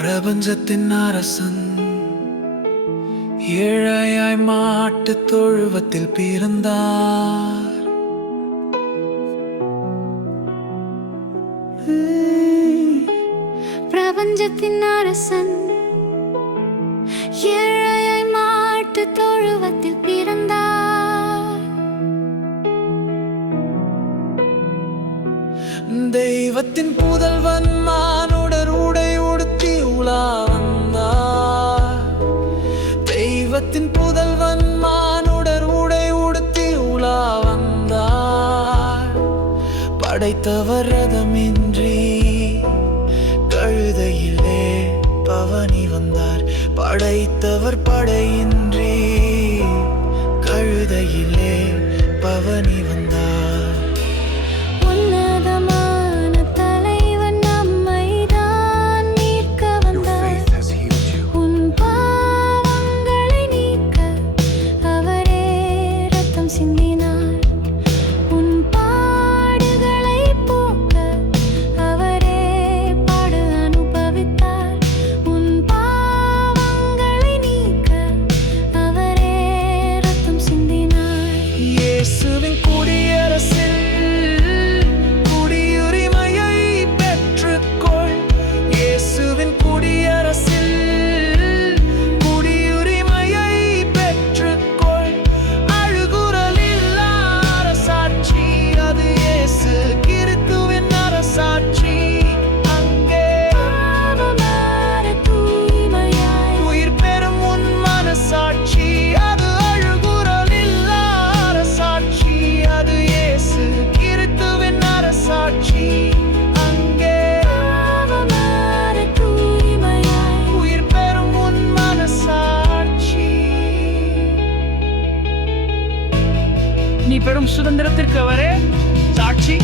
பிரபஞ்சத்தின் அரசன். ஏழையாய் மாட்டு தொழுவத்தில் பிறந்தார். பிரபஞ்சத்தின் அரசன். ஏழையாய் மாட்டு தொழுவத்தில் பிறந்தார். தெய்வத்தின் புதல்வன் தெய்வத்தின் புதல்வன் மானுடர் உடை உடுத்தி உலா வந்தார். படைத்தவர் ரதமின்றி கழுதையிலே பவனி வந்தார். படைத்தவர் படையின்றி கழுதையிலே பவனி வந்தார். sindicato. பெரும் சுதந்திரத்திற்கு அவரே சாட்சி.